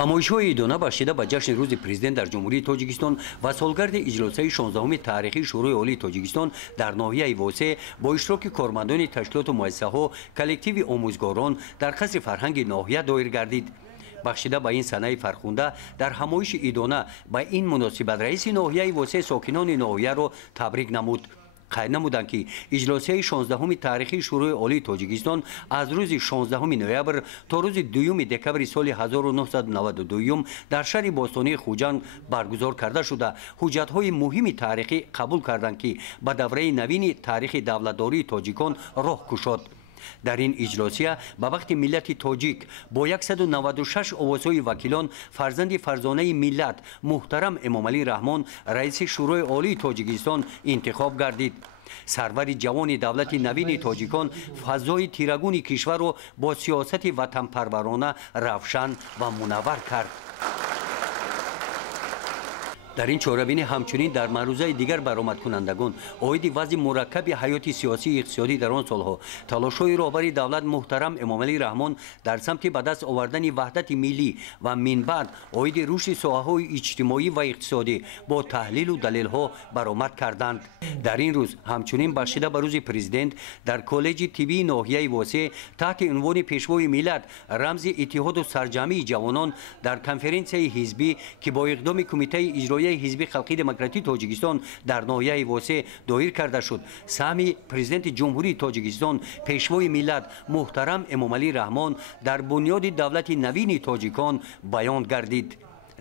ҳамоишҳои идона бахшида ба ҷашни рӯзи президент дар ҷумҳурии тоҷикистон ва солгарди иҷлосаи 16-уми таърихии шӯрои олии тоҷикистон дар ноҳияи восеъ бо иштироки кормандони ташкилоту муассисаҳо коллективи омӯзгорон дар қасри фарҳанги ноҳия доир гардид. бахшида ба ин санаи фархунда дар ҳамоиши идона ба ин муносибат раиси ноҳияи восеъ сокинони ноҳияро табрик намуд. қайд намуданд ки иҷлосияи 16-уми таърихии шӯрои олии тоҷикистон аз рӯзи 16 ноябр то рӯзи 2 декабри соли 1992 дар шаҳри бостонии хуҷанд баргузор карда шуда ҳуҷҷатҳои муҳими таърихӣ қабул карданд ки ба давраи навини таърихи давлатдории тоҷикон роҳ кушод. дар ин иҷлосия ба вақти миллати тоҷик бо 196 овозҳои вакилон фарзанди фарзонаи миллат муҳтарам Эмомалӣ Раҳмон раиси шӯрои олии тоҷикистон интихоб гардид. сарвари ҷавони давлати навини тоҷикон фазои тирагуни кишварро бо сиёсати ватанпарварона равшан ва мунаввар кард. дар ин чорабинӣ ҳамчунин дар маърузаи дигар баромадкунандагон оиди вазъи мураккаби ҳаёти сиёсии иқтисодӣ дар он солҳо талошҳои роҳбари давлат муҳтарам Эмомалӣ Раҳмон дар самти ба даст овардани ваҳдати миллӣ ва минбаъд оиди рушди соҳаҳои иҷтимоӣ ва иқтисодӣ бо таҳлилу далелҳо баромад карданд. дар ин рӯз ҳамчунин бахшида ба рӯзи президент дар коллеҷи тиббии ноҳияи восеъ таҳти унвони пешвои миллат рамзи иттиҳоду сарҷамъии ҷавонон дар конференсияи ҳизбӣ ки бо иқдоми кумитаи иҷроии ҳизби халқии демократии тоҷикистон дар ноҳияи восеъ доир карда шуд, саҳми президенти ҷумҳурии тоҷикистон пешвои миллат муҳтарам Эмомалӣ Раҳмон дар бунёди давлати навини тоҷикон баён гардид.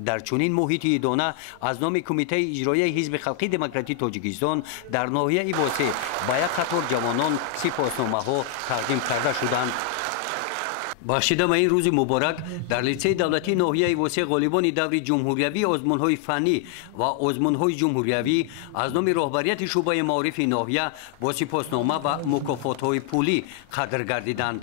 дар чунин муҳити идона аз номи кумитаи иҷроияи ҳизби халқии демократии тоҷикистон дар ноҳияи восеъ ба як қатор ҷавонон сипосномаҳо тақдим карда шуданд. бахшида ба ин рӯзи муборак дар литсеи давлатии ноҳияи восеъ ғолибони даври ҷумҳуриявии озмунҳои фаннӣ ва озмунҳои ҷумҳуриявӣ аз номи роҳбарияти шуъбаи маорифи ноҳия бо сипоснома ва мукофотҳои пулӣ қадр гардиданд.